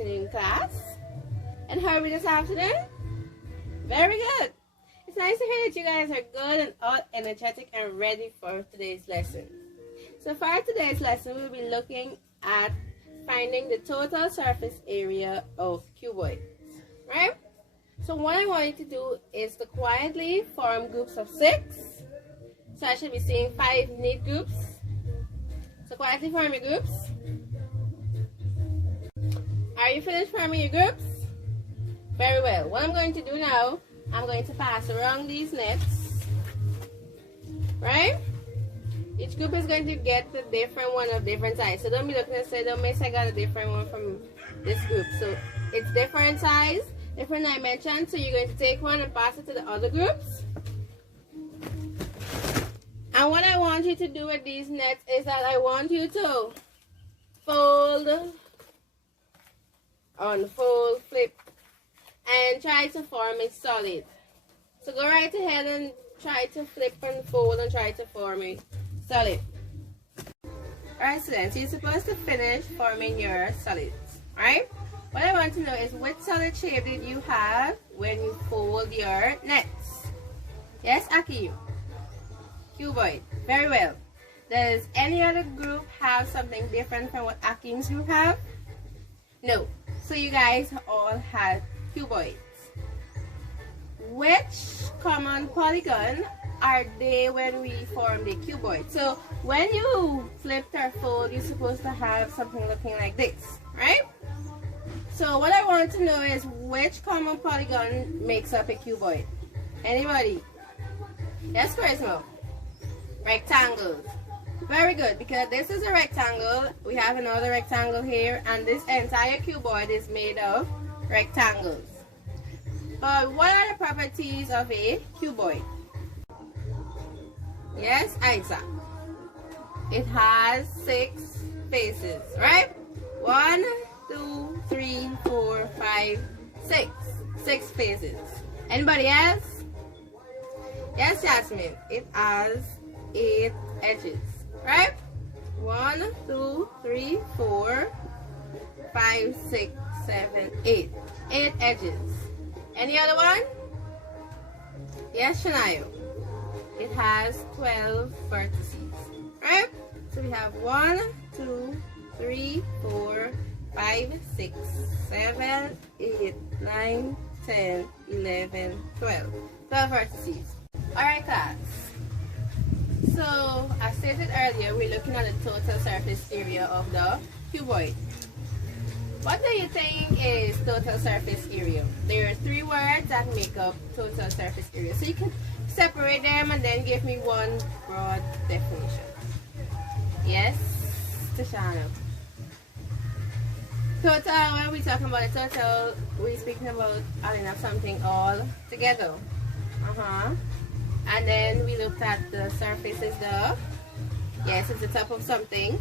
afternoon, class. And how are we this afternoon? Very good. It's nice to hear that you guys are good and all energetic and ready for today's lesson. So for today's lesson, we'll be looking at finding the total surface area of cuboids, right? So what I want you to do is to quietly form groups of 6. So I should be seeing 5 neat groups. So quietly form your groups. Are you finished forming your groups? Very well. What I'm going to do now, I'm going to pass around these nets, right? Each group is going to get the different one of different size. So don't be looking and say, don't miss, I got a different one from this group. So it's different size, different dimensions. So you're going to take one and pass it to the other groups. And what I want you to do with these nets is that I want you to fold, unfold, flip, and try to form it solid. So go right ahead and try to flip and fold and try to form it solid. Alright students, you're supposed to finish forming your solids, right? What I want to know is which solid shape did you have when you fold your nets? Yes, Aki? Cuboid. Very well. Does any other group have something different from what Akim's group have? No. So you guys all had cuboids. Which common polygon are they when we form the cuboid? So when you flipped or fold, you're supposed to have something looking like this, right? So what I want to know is which common polygon makes up a cuboid? Anybody? Yes, Charisma? Rectangles. Very good, because this is a rectangle. We have another rectangle here, and this entire cuboid is made of rectangles. But what are the properties of a cuboid? Yes, Isaac. It has 6 faces, right? 1, 2, 3, 4, 5, 6. 6 faces. Anybody else? Yes, Jasmine. It has 8 edges, right? 1, 2, 3, 4, 5, 6, 7, 8. 8 edges. Any other one? Yes, Shania. It has 12 vertices, right? So we have 1, 2, 3, 4, 5, 6, 7, 8, 9, 10, 11, 12. 12 vertices. Alright class. So, as stated earlier, we're looking at the total surface area of the cuboid. What do you think is total surface area? There are 3 words that make up total surface area. So you can separate them and then give me one broad definition. Yes, Tashana. Total, when we're talking about a total, we're speaking about adding up something all together. And then we looked at the surface is the, yes, it's the top of something.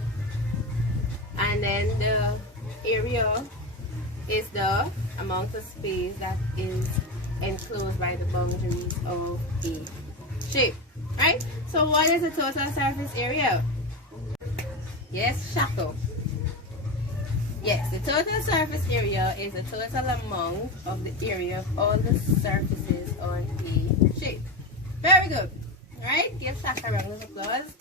And then the area is the amount of space that is enclosed by the boundaries of a shape, right? So what is the total surface area? Yes, Shako. Yes, the total surface area is the total amount of the area of all the surfaces on a shape. Very good. Alright, give Shaka a round of applause.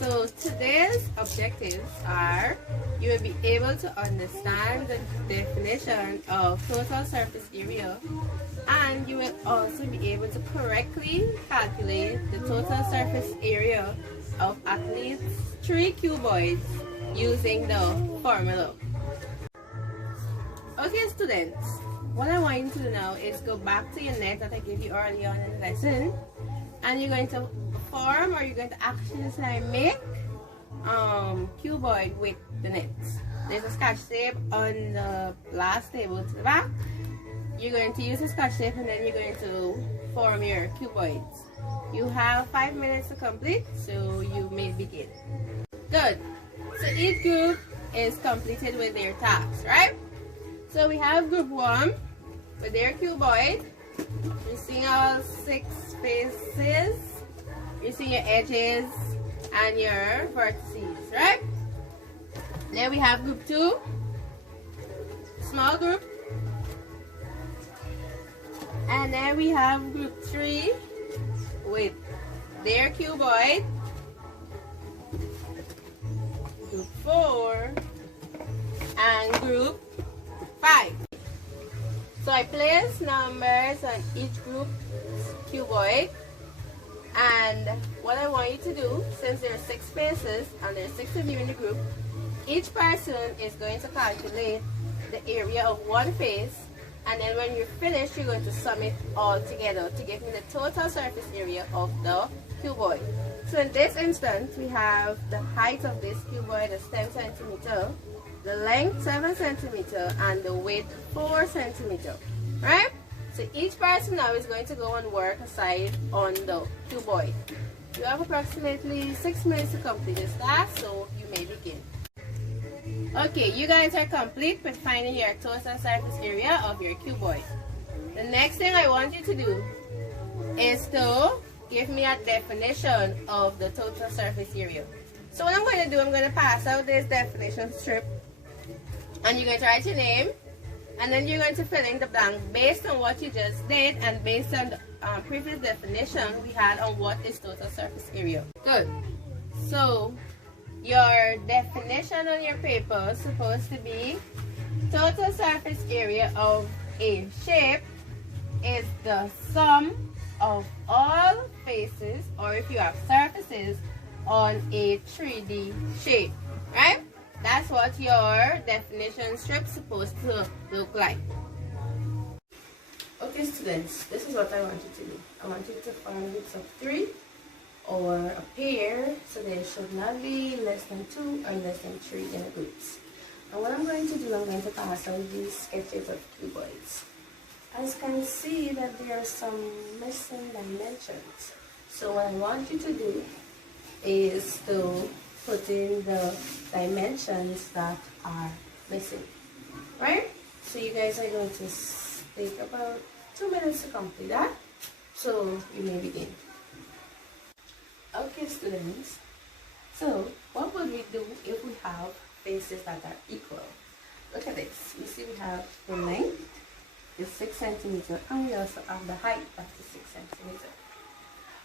So today's objectives are, you will be able to understand the definition of total surface area, and you will also be able to correctly calculate the total surface area of at least 3 cuboids using the formula. Okay students, what I want you to do now is go back to your net that I gave you earlier on in the lesson, and you're going to form, or you're going to actually make cuboid with the nets. There's a scotch tape on the last table to the back. You're going to use a scotch tape and then you're going to form your cuboids. You have 5 minutes to complete, so you may begin. Good. So each group is completed with their tasks, right? So we have group 1 with their cuboid. You see all 6 faces. You see your edges and your vertices, right? Then we have group 2. small group. And then we have group 3 with their cuboid. Group 4 and group 5. So I place numbers on each group's cuboid, and what I want you to do, since there are 6 spaces and there are 6 of you in the group, each person is going to calculate the area of one face, and then when you're finished, you're going to sum it all together to give me the total surface area of the cuboid. So in this instance, we have the height of this cuboid is 10 centimeter, the length 7 centimeter, and the width 4 centimeter. Right? So each person now is going to go and work aside on the cuboid. You have approximately 6 minutes to complete this task, so you may begin. Okay, you guys are complete with finding your total surface area of your cuboid. The next thing I want you to do is to give me a definition of the total surface area. So what I'm going to do, I'm going to pass out this definition strip, and you're going to write your name, and then you're going to fill in the blank based on what you just did and based on the previous definition we had on what is total surface area. Good. So your definition on your paper is supposed to be total surface area of a shape is the sum of all faces, or if you have surfaces, on a 3D shape. Right? That's what your definition strip is supposed to look like. Okay, students, this is what I want you to do. I want you to form groups of 3 or a pair, so there should not be less than 2 or less than 3 in the groups. And what I'm going to do, I'm going to pass out these sketches of cuboids. As you can see that there are some missing dimensions. So what I want you to do is to put in the dimensions that are missing. Right? So you guys are going to take about 2 minutes to complete that. So you may begin. Okay, students. So what would we do if we have faces that are equal? Look at this. You see we have the length is 6 centimeters, and we also have the height of the 6 centimeters.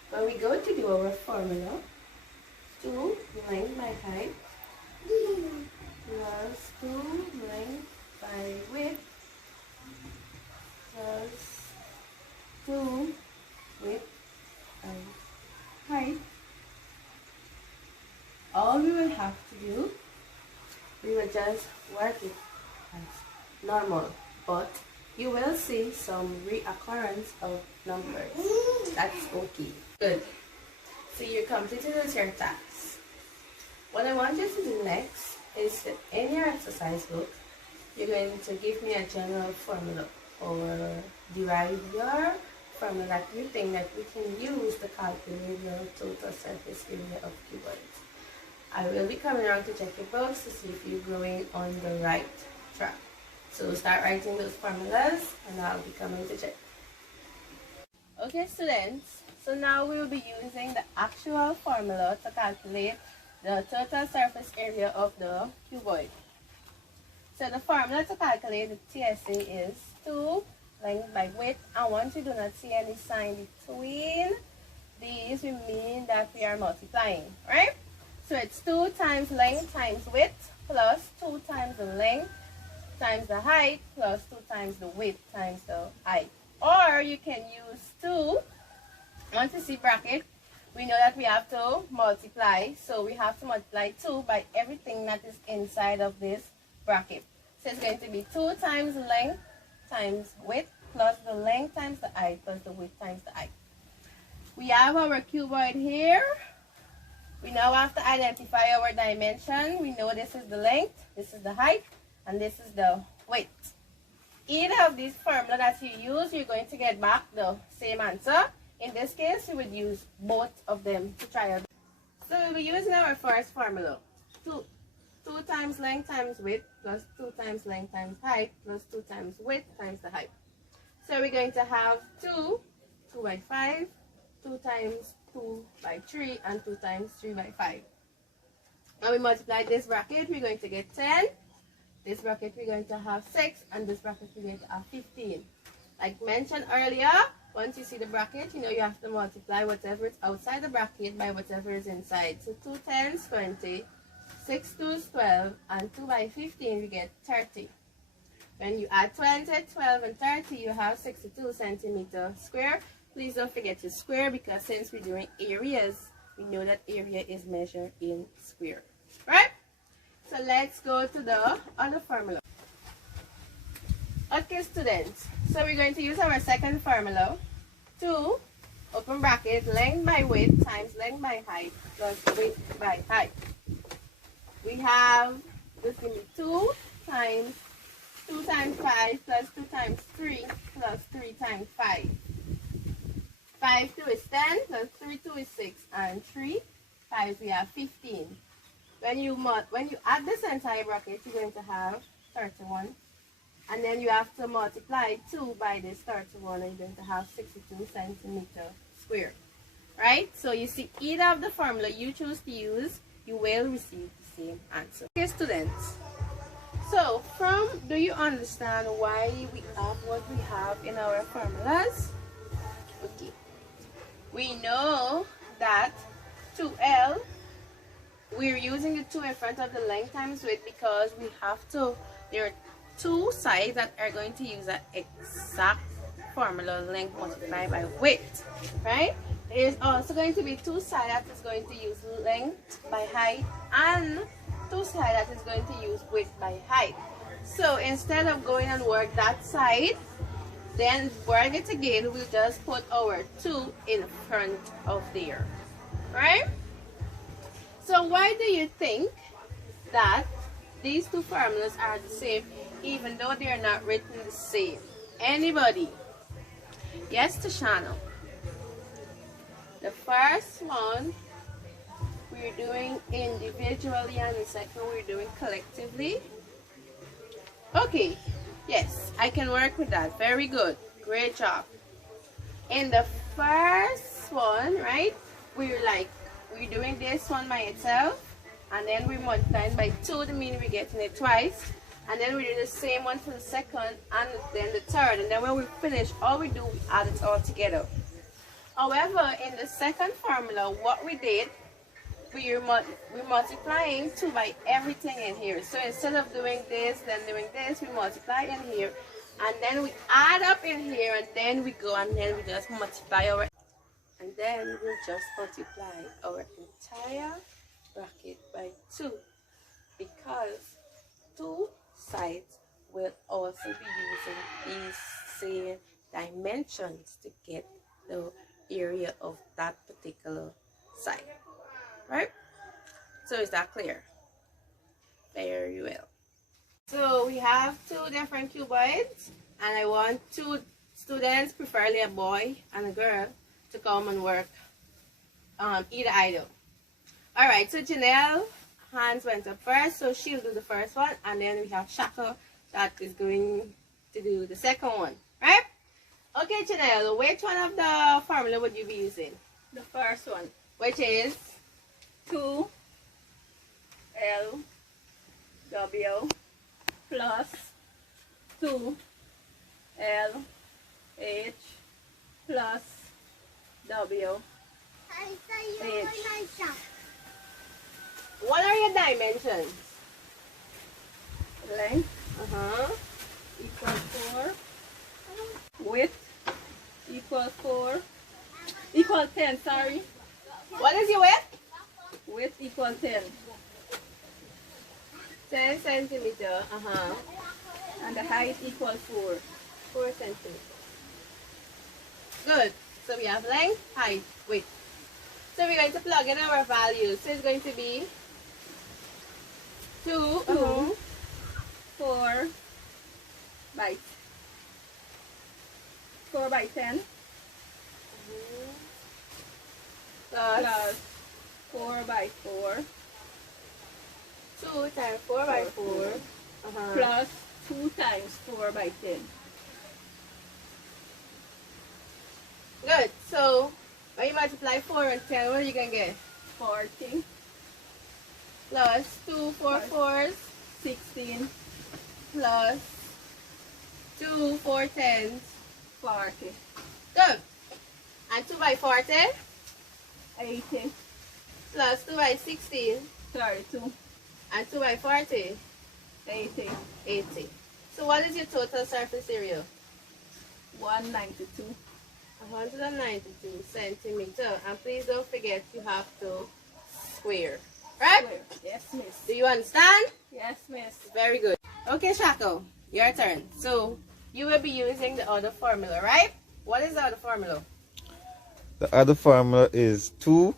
When we go to do our formula, 2 length by height plus 2 length by width plus 2 width by height. All we will have to do, we will just work it as normal, but you will see some reoccurrence of numbers. That's okay. Good. So you're completed with your task. What I want you to do next is that in your exercise book, you're going to give me a general formula or derive your formula that you think that we can use to calculate your total surface area of cuboids. I will be coming around to check your books to see if you're going on the right track. So start writing those formulas and I'll be coming to check. Okay, students. So now we will be using the actual formula to calculate the total surface area of the cuboid. So the formula to calculate the TSA is 2 length by width, and once you do not see any sign between these, we mean that we are multiplying, right? So it's 2 times length times width plus 2 times the length times the height plus 2 times the width times the height. Or you can use 2. Once you see bracket, we know that we have to multiply. So we have to multiply 2 by everything that is inside of this bracket. So it's going to be 2 times length times width plus the length times the height plus the width times the height. We have our cuboid here. We now have to identify our dimension. We know this is the length, this is the height, and this is the width. Either of these formula that you use, you're going to get back the same answer. In this case, we would use both of them to try out. So we'll be using our first formula. 2 times length times width plus 2 times length times height plus 2 times width times the height. So we're going to have 2 by 5, 2 times 2 by 3, and 2 times 3 by 5. When we multiply this bracket, we're going to get 10 this bracket we're going to have 6, and this bracket we're going to have 15. Like mentioned earlier, once you see the bracket, you know you have to multiply whatever is outside the bracket by whatever is inside. So 2 times 20, 6 2s 12, and 2 by 15 we get 30. When you add 20, 12, and 30, you have 62 centimeters square. Please don't forget to square, because since we're doing areas, we know that area is measured in square. Right? So let's go to the other formula. Okay, students. So we're going to use our second formula. 2, open bracket, length by width times length by height plus width by height. We have, this will be 2 times 5 plus 2 times 3 plus 3 times 5. 5 2 is 10 plus 3 2 is 6, and 3 5 we have 15. When you add this entire bracket, you're going to have 31, and then you have to multiply 2 by this 31, and you're going to have 62 centimeters square. Right? So you see, either of the formula you choose to use, you will receive the same answer. Okay, students. So, do you understand why we have what we have in our formulas? Okay. We know that 2L, we're using the 2 in front of the length times width because we have to, there are 2 sides that are going to use that exact formula, length multiplied by width, right? There is also going to be 2 sides that is going to use length by height, and 2 sides that is going to use width by height. So instead of going and work that side, then work it again, we'll just put our 2 in front of there, right? So why do you think that these 2 formulas are the same, even though they are not written the same? Anybody? Yes, Tashana. The first one we're doing individually, and the second we're doing collectively. Okay, yes, I can work with that. Very good. Great job. In the first one, right, we're doing this one by itself, and then we multiply by 2, that means we're getting it twice, and then we do the same one for the second and then the third, and then when we finish, all we do, we add it all together. However, in the second formula, what we did, we're multiplying 2 by everything in here. So instead of doing this, then doing this, we multiply in here, and then we add up in here, and then we go, and then we just multiply our, and then we just multiply our entire bracket by 2, because 2 sides will also be using these same dimensions to get the area of that particular side. Right? So is that clear? Very well. So we have 2 different cuboids, and I want 2 students, preferably a boy and a girl, to come and work either idle. Alright, so Janelle, hands went up first, so she'll do the first one, and then we have Shaka that is going to do the second one. Right? Okay, Janelle, which one of the formula would you be using? The first one, which is 2 L W plus 2 L H plus W H. What are your dimensions? Length Equal 4. width equal 4 equal 10, sorry. What is your width? Width equal 10. 10 centimeter. And the height equal 4. 4 centimeters. Good. So we have length, height, width. So we're going to plug in our values. So it's going to be 2, 4 by 10 plus 4 by 4 2 times 4 by 4 plus 2 times 4 by 10. Good. So when you multiply 4 and 10, what are you going to get? 40 Plus 2 4 4s, 16 plus 2 4/10. 40. Good. And 2 by 40 80. plus 2 by 16 32. and 2 by 40 80. 80. So what is your total surface area? 192. 192 centimeter. And please don't forget you have to square. Right? Square. Yes, miss. Do you understand? Yes, miss. Very good. Okay, Shako, your turn. So you will be using the other formula, right? What is the other formula? The other formula is 2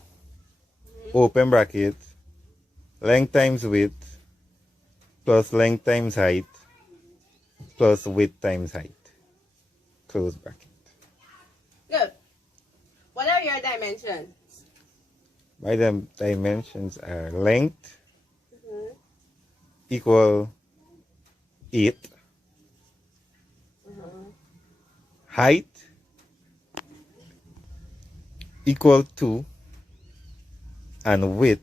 open bracket length times width plus length times height plus width times height close bracket. Good. What are your dimensions? My dimensions are length equal 8, height equal 2, and width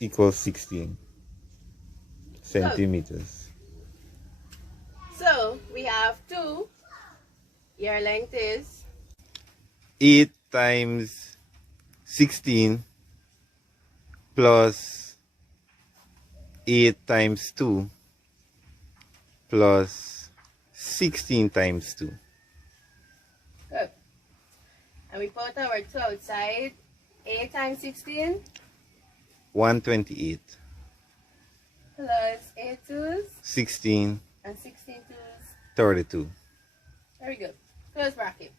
equals 16 centimeters. So we have 2. Your length is 8 times 16 plus 8 times 2 plus 16 times 2. good. And we put our 2 outside. 8 times 16 128. plus 8 twos 16 and 16 twos. 32. Very good. Close bracket.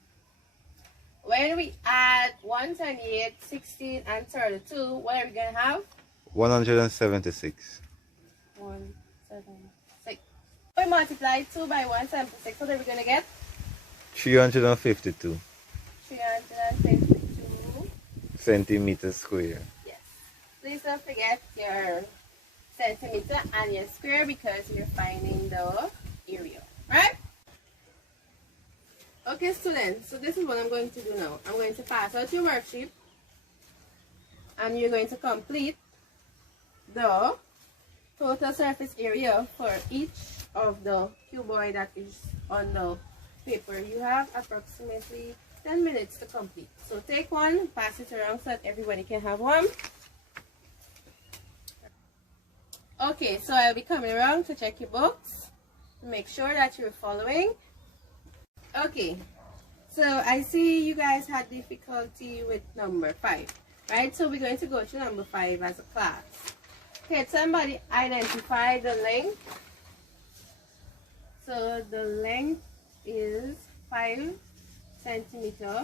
When we add 128, 16, and 32, what are we going to have? 176. 176. We multiply 2 by 176. What are we going to get? 352 352. centimeters square. Yes. Please don't forget your centimeter and your square because you're finding the area. Right? Okay, students. So this is what I'm going to do now. I'm going to pass out your worksheet. And you're going to complete the total surface area for each of the cuboid that is on the paper. You have approximately 10 minutes to complete. So take one, pass it around so that everybody can have one. Okay, so I'll be coming around to check your books to make sure that you're following. Okay, so I see you guys had difficulty with number 5, right? So we're going to go to number 5 as a class. Can somebody identify the length? So the length is 5 centimeter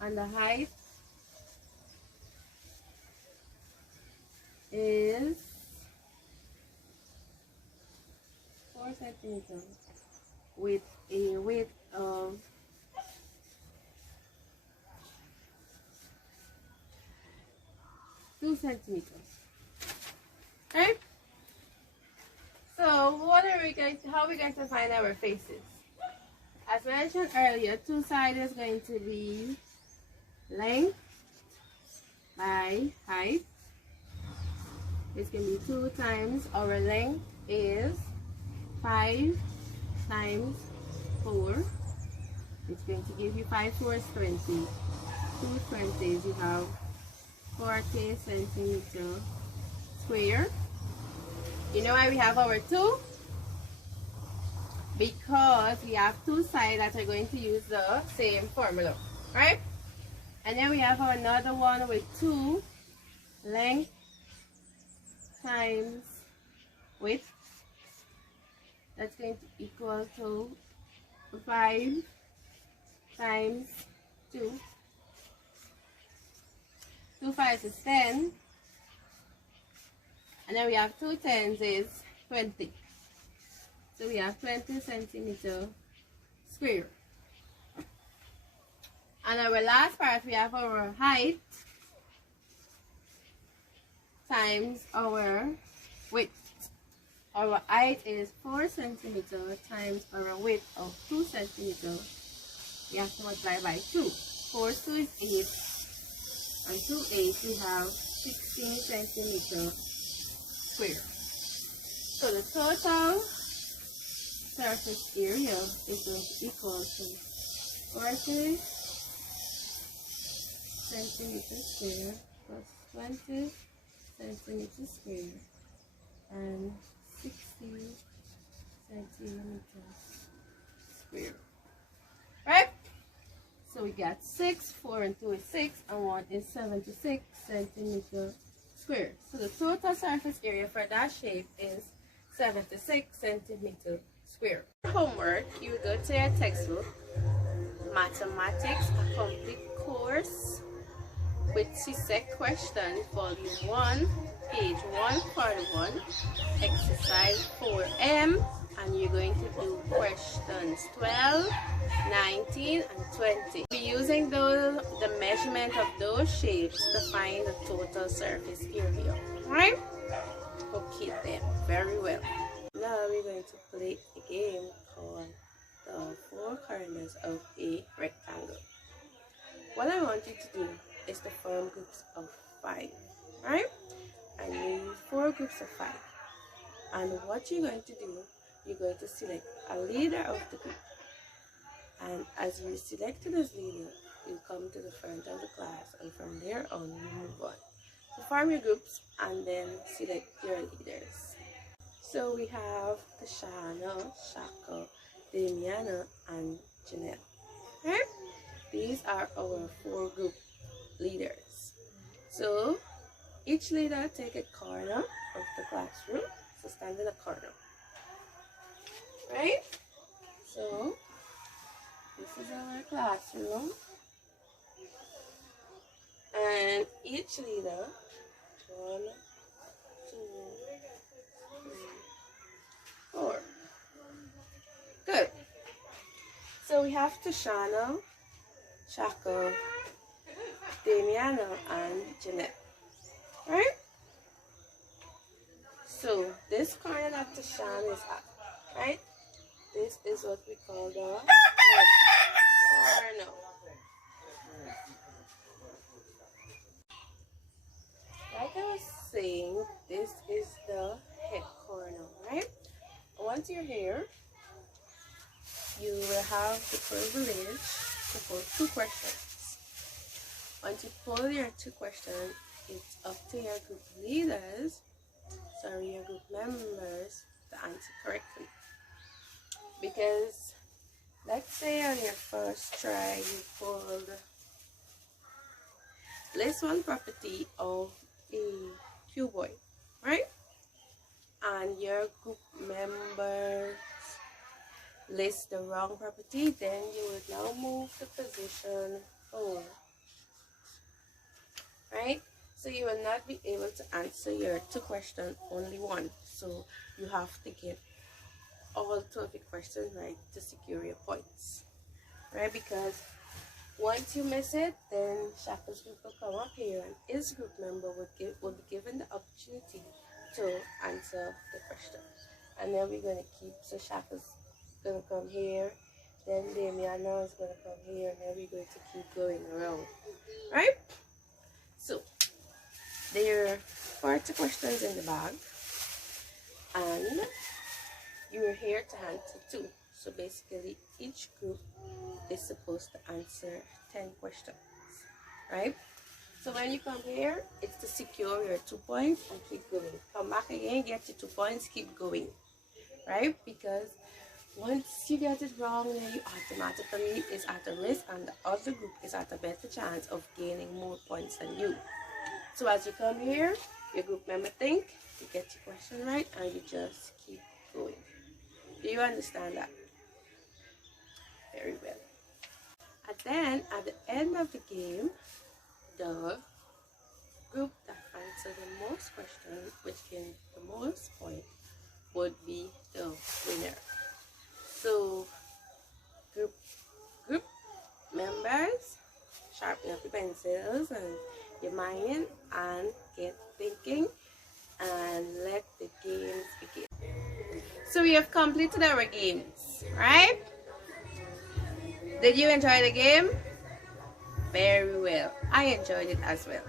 and the height is 4 centimeters with a width of 2 centimeters. Right? So how are we going to find our faces? As mentioned earlier, 2 sides is going to be length by height. It's going to be 2 times our length is 5 times 4. It's going to give you 5 4s 20. 2 20s, you have 40 centimeter square. You know why we have our 2? Because we have 2 sides that are going to use the same formula, right? And then we have another one with 2 length times width. That's going to equal to 5 times 2. 2 5s is 10. And then we have 2 10s is 20. So we have 20 centimeter square. And our last part, we have our height times our width. Our height is 4 centimeter times our width of 2 centimeter. We have to multiply by 2. 4 2 is 8. And 2 8, we have 16 centimeter square. So the total surface area is going to equal to 40 centimeters square plus 20 centimeters square and 60 centimeters square. Right? So we got 6, 4 and 2 is 6, and 1 is 76 centimeters square. So the total surface area for that shape is 76 centimeters square. Homework, you will go to your textbook, Mathematics, a complete course with CSEC question, volume 1, page 141, exercise 4M, and you're going to do questions 12, 19, and 20. We're using the measurement of those shapes to find the total surface area. Right? Okay then, very well. Now we're going to play a game called the 4 corners of a rectangle. What I want you to do is to form groups of 5. Right? I need 4 groups of 5. And what you're going to do, you're going to select a leader of the group. And as you select this leader, you come to the front of the class, and from there on you move on. So form your groups and then select your leaders. So we have Tashana, Shaka, Damiana, and Janelle. Right? These are our 4 group leaders. So each leader take a corner of the classroom. So stand in a corner. Right? So this is our classroom. And each leader, 1, 2, 3, 4. Good. So we have Tashana, Shaka, Damiana, and Jeanette. Right? So this corner that Tashana is at, right? This is what we call the head corner. Like I was saying, this is the head corner, right? Once you're here, you will have the privilege to put 2 questions. Once you pull your 2 questions, it's up to your group leaders, your group members, to answer correctly. Because let's say on your first try you pulled list 1 property of a cuboid, right? And your group members list the wrong property, then you would now move to position 4. Right? So you will not be able to answer your 2 questions, only 1. So you have to get all 2 of your questions right to secure your points. Right? Because once you miss it, then Shaka's group will come up here and his group member will be given the opportunity to answer the question. And then we're going to keep, so Shaka's going to come here, then Damiana is going to come here, and then we're going to keep going around. Right? So there are 40 questions in the bag, and you're here to answer 2. So basically each group is supposed to answer 10 questions, right? So when you come here, it's to secure your 2 points and keep going. Come back again, get your 2 points, keep going, right? Because once you get it wrong, then you automatically is at a risk, and the other group is at a better chance of gaining more points than you. So as you come here, your group member think, you get your question right, and you just keep going. Do you understand that? Very well. And then at the end of the game, the group that answered the most questions, which gained the most points, would be the winner. So group members, sharpen up your pencils and your mind and get thinking, and let the games begin. So we have completed our games, right? Did you enjoy the game? Very well. I enjoyed it as well.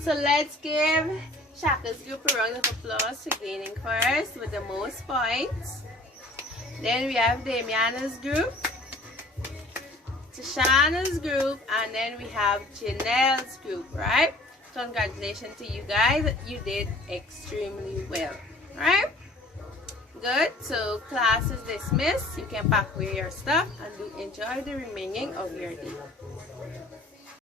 So let's give Shaka's group, a round of applause for gaining first with the most points. Then we have Damiana's group, Tashana's group, and then we have Janelle's group, right? Congratulations to you guys. You did extremely well, right? Good. So class is dismissed. You can pack away your stuff and do enjoy the remaining of your day.